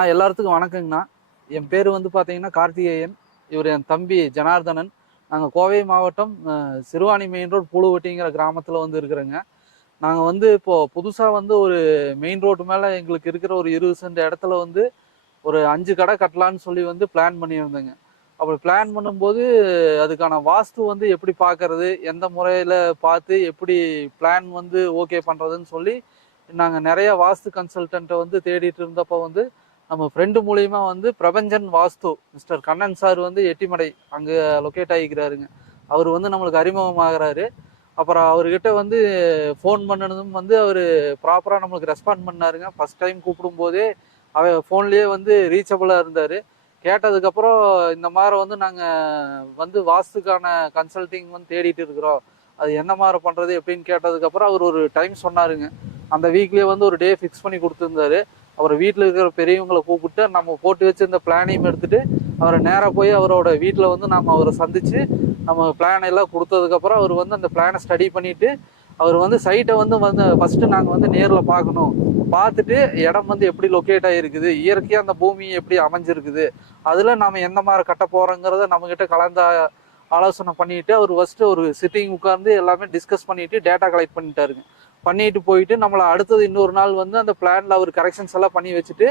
நான் எல்லாத்துக்கும் வணக்கங்கண்ணா. என் பேர் வந்து பார்த்தீங்கன்னா கார்த்திகேயன். இவர் என் தம்பி ஜனார்தனன். நாங்கள் கோவை மாவட்டம் சிறுவாணி மெயின் ரோடு பூலுவட்டிங்கிற கிராமத்தில் வந்து இருக்கிறோங்க. நாங்கள் வந்து இப்போது புதுசாக வந்து ஒரு மெயின் ரோடு மேலே எங்களுக்கு இருக்கிற ஒரு 20 சென்ட் இடத்துல வந்து ஒரு 5 கடை கட்டலான்னு சொல்லி வந்து பிளான் பண்ணியிருந்தேங்க. அப்படி பிளான் பண்ணும்போது அதுக்கான வாஸ்து வந்து எப்படி பார்க்கறது, எந்த முறையில் பார்த்து எப்படி பிளான் வந்து ஓகே பண்ணுறதுன்னு சொல்லி நாங்கள் நிறைய வாஸ்து கன்சல்டண்ட்டை வந்து தேடிட்டு இருந்தப்போ வந்து நம்ம ஃப்ரெண்டு மூலியமா வந்து பிரபஞ்சன் வாஸ்து மிஸ்டர் கண்ணன் சார் வந்து எட்டிமடை அங்கே லொக்கேட் ஆகிக்கிறாருங்க. அவர் வந்து நம்மளுக்கு அறிமுகமாகறாரு. அப்புறம் அவர்கிட்ட வந்து ஃபோன் பண்ணதும் வந்து அவர் ப்ராப்பராக நம்மளுக்கு ரெஸ்பாண்ட் பண்ணாருங்க. ஃபர்ஸ்ட் டைம் கூப்பிடும் போதே அவர் ஃபோன்லேயே வந்து ரீச்சபிளாக இருந்தார். கேட்டதுக்கப்புறம் இந்த மாதிரி வந்து நாங்கள் வந்து வாஸ்துக்கான கன்சல்டிங் வந்து தேடிட்டு இருக்கிறோம், அது என்ன மாதிரி பண்ணுறது எப்படின்னு கேட்டதுக்கப்புறம் அவர் ஒரு டைம் சொன்னாருங்க. அந்த வீக்லேயே வந்து ஒரு டே ஃபிக்ஸ் பண்ணி கொடுத்துருந்தாரு. அவரை வீட்டில் இருக்கிற பெரியவங்களை கூப்பிட்டு நம்ம போட்டு வச்சிருந்த பிளானையும் எடுத்துட்டு அவரை நேராக போய் அவரோட வீட்டில் வந்து நம்ம அவரை சந்திச்சு நம்ம பிளான் எல்லாம் கொடுத்ததுக்கப்புறம் அவர் வந்து அந்த பிளானை ஸ்டடி பண்ணிட்டு அவர் வந்து சைட்டை வந்து ஃபர்ஸ்ட் நாங்கள் வந்து நேரில் பார்க்கணும், பார்த்துட்டு இடம் வந்து எப்படி லொக்கேட் ஆகிருக்குது, இயற்கையாக அந்த பூமி எப்படி அமைஞ்சிருக்குது, அதில் நம்ம எந்த மாதிரி கட்ட போகிறோங்கிறத நம்மக்கிட்ட கலந்து ஆலோசனை பண்ணிட்டு அவர் ஃபர்ஸ்ட் ஒரு சிட்டிங் உட்கார்ந்து எல்லாமே டிஸ்கஸ் பண்ணிட்டு டேட்டா கலெக்ட் பண்ணிட்டாருங்க. பண்ணிட்டு போயிட்டு நம்மளை அடுத்தது இன்னொரு நாள் வந்து அந்த பிளான்ல அவர் கரெக்ஷன்ஸ் எல்லாம் பண்ணி வச்சுட்டு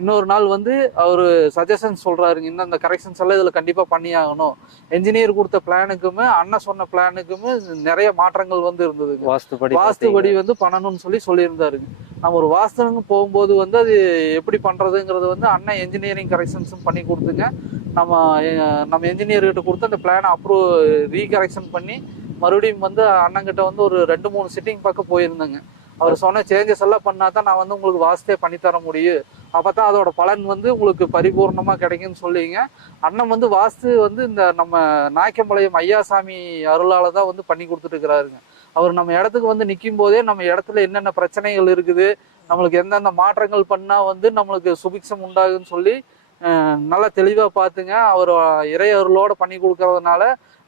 இன்னொரு நாள் வந்து அவர் சஜஷன்ஸ் சொல்றாருங்க. இன்னும் அந்த கரெக்ஷன்ஸ் எல்லாம் இதுல கண்டிப்பா பண்ணி ஆகணும். என்ஜினியர் கொடுத்த பிளானுக்குமே அண்ணன் சொன்ன பிளானுக்குமே நிறைய மாற்றங்கள் வந்து இருந்ததுங்க. வாஸ்துபடி வந்து பண்ணணும்னு சொல்லியிருந்தாருங்க. நம்ம ஒரு வாஸ்துன்னு போகும்போது வந்து அது எப்படி பண்றதுங்கிறது வந்து அண்ணன் என்ஜினியரிங் கரெக்ஷன்ஸும் பண்ணி கொடுத்துங்க. நம்ம என்ஜினியர் கிட்ட கொடுத்து அந்த பிளானை அப்ரூவ் ரீகரெக்ஷன் பண்ணி மறுபடியும் வந்து அண்ணங்கிட்ட வந்து ஒரு 2-3 சிட்டிங் பக்கம் போயிருந்தேங்க. அவர் சொன்ன சேஞ்சஸ் எல்லாம் பண்ணா தான் நான் வந்து உங்களுக்கு வாஸ்தே பண்ணித்தர முடியும், அப்பதான் அதோட பலன் வந்து உங்களுக்கு பரிபூர்ணமா கிடைக்கும்னு சொல்லிங்க. அண்ணன் வந்து வாஸ்து வந்து இந்த நம்ம நாய்க்கம்பாளையம் ஐயாசாமி அருளால தான் வந்து பண்ணி கொடுத்துட்டு இருக்கிறாருங்க. அவர் நம்ம இடத்துக்கு வந்து நிற்கும் போதே நம்ம இடத்துல என்னென்ன பிரச்சனைகள் இருக்குது, நம்மளுக்கு எந்தெந்த மாற்றங்கள் பண்ணா வந்து நம்மளுக்கு சுபிக்ஷம் உண்டாகுன்னு சொல்லி நல்லா தெளிவா பார்த்துங்க. அவர் இறை அருளோட பண்ணி கொடுக்கறதுனால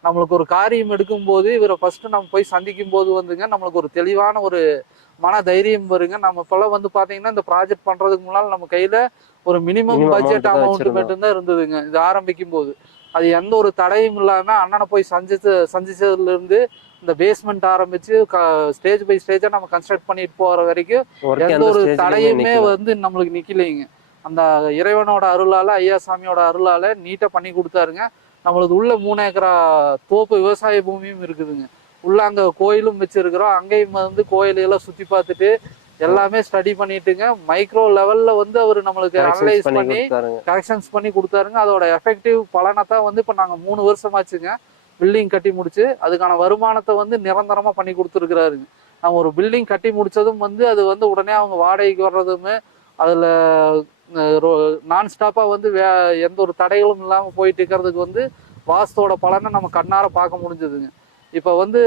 நம்மளுக்கு ஒரு காரியம் எடுக்கும் போது இவரை ஃபர்ஸ்ட் நம்ம போய் சந்திக்கும் போது வந்துங்க நம்மளுக்கு ஒரு தெளிவான ஒரு மன தைரியம் வருங்க. நம்ம இப்பெல்லாம் வந்து பாத்தீங்கன்னா இந்த ப்ராஜெக்ட் பண்றதுக்கு முன்னால் நம்ம கையில ஒரு மினிமம் பட்ஜெட் அமௌண்ட் மட்டும்தான் இருந்ததுங்க. இது ஆரம்பிக்கும் போது அது எந்த ஒரு தடையும் இல்லாம அண்ணனை போய் சந்திச்சதுல இருந்து இந்த பேஸ்மெண்ட் ஆரம்பிச்சு ஸ்டேஜ் பை ஸ்டேஜா நம்ம கன்ஸ்ட்ரக்ட் பண்ணிட்டு போற வரைக்கும் எந்த ஒரு தடையுமே வந்து நம்மளுக்கு நிக்கலைங்க. அந்த இறைவனோட அருளால ஐயாசாமியோட அருளால நீட்டா பண்ணி கொடுத்தாருங்க. நம்மளுக்கு உள்ள 3 ஏக்கரா தோப்பு விவசாய பூமியும் இருக்குதுங்க. உள்ள அங்க கோயிலும் வச்சிருக்கிறோம். அங்கேயும் வந்து கோயிலெல்லாம் சுத்தி பார்த்துட்டு எல்லாமே ஸ்டடி பண்ணிட்டுங்க. மைக்ரோ லெவல்ல வந்து அவர் நம்மளுக்கு அனலைஸ் பண்ணி கரெக்ஷன்ஸ் பண்ணி கொடுத்தாருங்க. அதோட எஃபெக்டிவ் பலனை தான் வந்து இப்ப நாங்க 3 வருஷமாச்சுங்க பில்டிங் கட்டி முடிச்சு அதுக்கான வருமானத்தை வந்து நிரந்தரமா பண்ணி கொடுத்துருக்கிறாருங்க. நம்ம ஒரு பில்டிங் கட்டி முடிச்சதும் வந்து அது வந்து உடனே அவங்க வாடகைக்கு வர்றதுமே அதுல நான் ஸ்டாப்பா வந்து எந்த ஒரு தடைகளும் இல்லாம போயிட்டு இருக்கிறதுக்கு வந்து வாஸ்தோட பலனை நம்ம கண்ணார பார்க்க முடிஞ்சதுங்க. இப்ப வந்து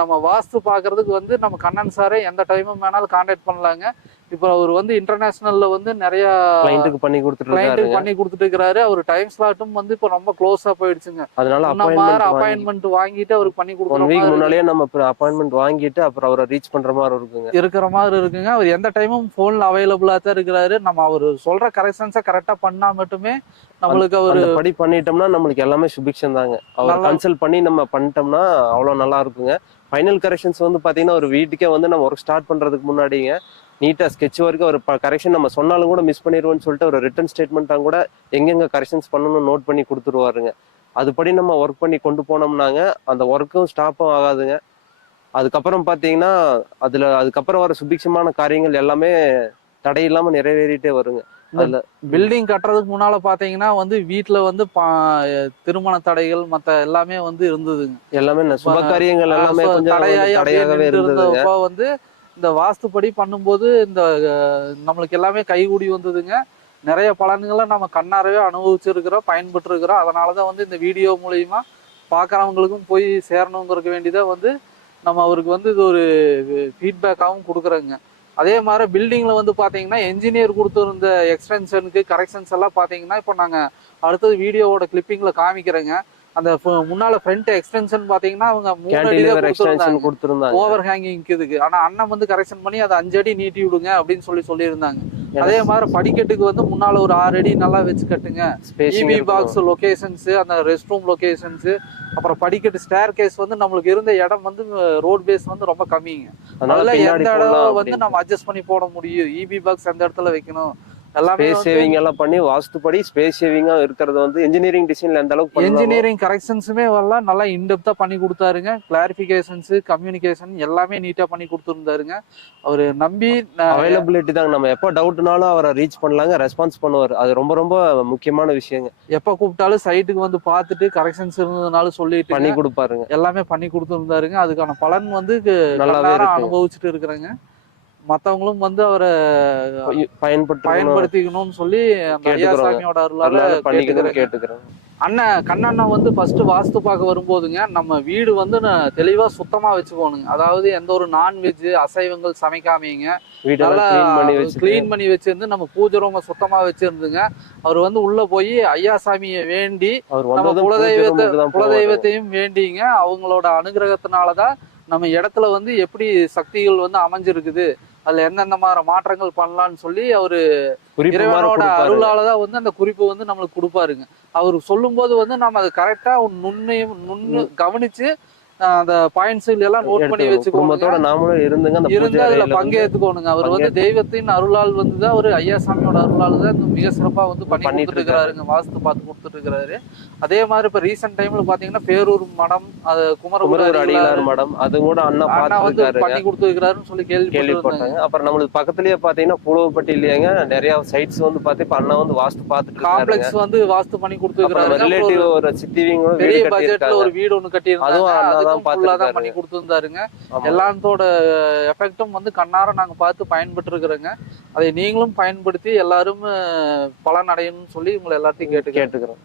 நம்ம வாஸ்து பாக்குறதுக்கு வந்து நம்ம கண்ணன் சாரே எந்த டைமும் வேணாலும் கான்டாக்ட் பண்ணலாங்க. இப்ப அவர் வந்து இன்டர்நேஷனல்ல வந்து நிறைய கிளைண்ட்டுக்கு பண்ணி கொடுத்துட்டு இருக்கிறாரு. அவர் டைம் ஸ்லாட்டும் வந்து இப்ப ரொம்ப க்ளோஸா போயிடுச்சுங்க. அதனால அப்பாயின்மெண்ட் வாங்கிட்டு அவருக்கு பண்ணி கொடுக்குறோம். முன்னாலேயே நம்ம அப்பாயின்மெண்ட் வாங்கிட்டு அப்புறம் அவரை ரீச் பண்ற மாதிரி இருக்குங்க. அவர் எந்த டைமும் போன்ல அவைலபிளா தான் இருக்கிறாரு. நம்ம அவர் சொல்ற கரெக்ஷன்ஸை கரெக்டா பண்ணா மட்டுமே நம்மளுக்கு அவர் படி பண்ணிட்டோம்னா நம்மளுக்கு எல்லாமே சுபிக்ஷன் தாங்க. அவர் கன்சல்ட் பண்ணி நம்ம பண்ணிட்டோம்னா அவ்வளவு நல்லா இருக்குங்க. ஃபைனல் கரெக்ஷன்ஸ் வந்து பாத்தீங்கன்னா ஒரு வீட்டுக்கே வந்து நம்ம ஒர்க் ஸ்டார்ட் பண்றதுக்கு முன்னாடிங்க நீட்டா ஸ்கெட்ச் வரைக்கும் ஒரு கரெக்ஷன் நம்ம சொன்னாலும் கூட மிஸ் பண்ணிடுவோம்னு சொல்லிட்டு ஒரு ரிட்டன் ஸ்டேட்மெண்ட்டா கூட எங்கெங்க கரெக்ஷன்ஸ் பண்ணணும்னு நோட் பண்ணி கொடுத்துருவாருங்க. அதுபடி நம்ம ஒர்க் பண்ணி கொண்டு போனோம்னாங்க அந்த ஒர்க்கும் ஸ்டாப்பும் ஆகாதுங்க. அதுக்கப்புறம் பாத்தீங்கன்னா அதுக்கப்புறம் வர சுபிக்ஷமான காரியங்கள் எல்லாமே தடையில்லாம நிறைவேறிட்டே வருங்க. அதுல பில்டிங் கட்டுறதுக்கு முன்னால பாத்தீங்கன்னா வந்து வீட்டுல வந்து திருமண தடைகள் மத்த எல்லாமே வந்து இருந்ததுங்க. எல்லாமே சுப காரியங்கள் எல்லாமே தடையாகவே இருந்ததுங்க. வந்து இந்த வாஸ்துப்படி பண்ணும்போது இந்த நம்மளுக்கு எல்லாமே கைகூடி வந்ததுங்க. நிறைய பலன்களை நம்ம கண்ணாரவே அனுபவிச்சிருக்கிறோம், பயன்பட்டு இருக்கிறோம். அதனாலதான் வந்து இந்த வீடியோ மூலியமா பாக்குறவங்களுக்கும் போய் சேரணுங்கிறதுக்கு வேண்டிதான் வந்து நம்ம அவருக்கு வந்து இது ஒரு ஃபீட்பேக்காகவும் கொடுக்குறோங்க. அதே மாதிரி பில்டிங்ல வந்து பாத்தீங்கன்னா என்ஜினியர் கொடுத்துருந்த எக்ஸ்டென்ஷனுக்கு கரெக்ஷன்ஸ் எல்லாம் பாத்தீங்கன்னா இப்போ நாங்க அடுத்தது வீடியோவோட கிளிப்பிங்ல காமிக்கிறேங்க. அந்த முன்னால ஃப்ரண்ட் எக்ஸ்டென்ஷன் பாத்தீங்கன்னா அவங்க 3 அடி கேன்டிலீவர் தான் எக்ஸ்டென்ஷன் கொடுத்துருந்தாங்க கொடுத்துருந்தாங்க. ஓவர் ஹேங்கிங்க்கு இதுக்கு. ஆனா அண்ணன் வந்து கரெக்ஷன் பண்ணி அதை 5 அடி நீட்டி விடுங்க அப்படின்னு சொல்லியிருந்தாங்க. அதே மாதிரி படிக்கட்டுக்கு வந்து முன்னால ஒரு 6 அடி நல்லா வச்சு கட்டுங்க. இபி பாக்ஸ் லொகேஷன்ஸ், அந்த ரெஸ்ட் ரூம் லொகேஷன்ஸ், அப்புறம் படிக்கட்டு ஸ்டேர் கேஸ் வந்து நம்மளுக்கு இருந்த இடம் வந்து ரோட் பேஸ் வந்து ரொம்ப கம்மிங்க. அதனால எந்த இடம் வந்து நம்ம அட்ஜஸ்ட் பண்ணி போட முடியும், இபி பாக்ஸ் எந்த இடத்துல வைக்கணும், எல்லாமே ஸ்பேஸ் சேவிங் எல்லாம் பண்ணி வாஸ்துபடி ஸ்பேஸ் சேவிங்கா இருக்கிறது வந்து இன்ஜினியரிங் டிசைன்ல எந்த அளவுக்கு இன்ஜினியரிங் கரெக்ஷன்ஸுமே வரலாம் நல்லா இன்டெப்தா பண்ணி கொடுத்தாருங்க. கிளாரிபிகேஷன்ஸ், கம்யூனிகேஷன் எல்லாமே நீட்டா பண்ணி கொடுத்துருந்தாருங்க. அவரு நம்பி அவைலபிலிட்டி தாங்க. நம்ம எப்போ டவுட்னாலும் அவரை ரீச் பண்ணலாங்க, ரெஸ்பான்ஸ் பண்ணுவார். அது ரொம்ப ரொம்ப முக்கியமான விஷயங்க. எப்ப கூப்பிட்டாலும் சைட்டுக்கு வந்து பார்த்துட்டு கரெக்ஷன்ஸ் இருந்ததுனாலும் சொல்லிட்டு பண்ணி கொடுப்பாருங்க. எல்லாமே பண்ணி கொடுத்துருந்தாருங்க. அதுக்கான பலன் வந்து நல்லாவே அனுபவிச்சுட்டு இருக்கிறேங்க. மத்தவங்களும் வந்து அவரை பயன்படுத்திக்கணும்னு சொல்லி அந்த ஐயாசாமியோட அருளால கேட்டுக்கிறேன். அண்ணன் கண்ணண்ணா வந்து ஃபர்ஸ்ட் வாஸ்து பார்க்க வரும்போதுங்க, நம்ம வீடு வந்து தெளிவா சுத்தமா வச்சுக்கோணுங்க. அதாவது எந்த ஒரு நான்வெஜ் அசைவங்கள் சமைக்காமீங்க, நல்லா கிளீன் பண்ணி வச்சிருந்து நம்ம பூஜை ரூம சுத்தமா வச்சிருந்துங்க. அவர் வந்து உள்ள போய் ஐயாசாமியை வேண்டி நம்ம குலதெய்வத்தையும் வேண்டிங்க. அவங்களோட அனுகிரகத்தினாலதான் நம்ம இடத்துல வந்து எப்படி சக்திகள் வந்து அமைஞ்சிருக்குது, அதுல எந்தெந்த மாதிரி மாற்றங்கள் பண்ணலாம்னு சொல்லி அவரு இறைவனோட அருளாலதான் வந்து அந்த குறிப்பு வந்து நம்மளுக்கு கொடுப்பாருங்க. அவரு சொல்லும் போது வந்து நம்ம அது கரெக்டா நுண்ணு கவனிச்சு அந்த பாயிண்ட்ஸ் எல்லாம் நோட் பண்ணி வச்சுக்கோங்க. நாமளும் இருந்து அதுல பங்கேற்றுக்கோணுங்க. அவர் வந்து தெய்வத்தின் அருளால் வந்துதான் ஒரு ஐயாசாமியோட அருளால் தான் மிக சிறப்பா வந்து பண்ணி கொடுத்துட்டு இருக்கிறாருங்க, வாஸ்து பார்த்து கொடுத்துட்டு இருக்கிறாரு. அதே மாதிரி இப்ப ரீசெண்ட் டைம்ல பாத்தீங்கன்னா பேரூர் மடம், அது குமரகுரு அடிகளார் மடம், அது கூட அண்ணா வந்து பண்ணி கொடுத்துருக்காருன்னு சொல்லி கேள்விப்பட்டாங்க. அப்புறம் நம்மளுக்கு பக்கத்துலயே பாத்தீங்கன்னா புலவப்பட்டி இல்லையாங்க, நிறைய சைட்ஸ் வந்து பாத்து இப்ப அண்ணா வந்து வாஸ்து பார்த்துட்டு காம்ப்ளெக்ஸ் வந்து வாஸ்து பண்ணி கொடுத்துருக்காரு. ரிலேட்டிவ் ஒரு சித்திவிங்க பெரிய பட்ஜெட்ல ஒரு வீடு ஒண்ணு கட்டி இருந்தாங்க, பண்ணி கொடுத்துருந்தாருங்க. எல்லாத்தோட எஃபெக்டும் வந்து கண்ணார நாங்க பார்த்து பயன்பட்டு இருக்கிறோங்க. அதை நீங்களும் பயன்படுத்தி எல்லாரும் பலன் அடையணும்னு சொல்லி உங்களை எல்லாத்தையும் கேட்டுக்கிறோம்.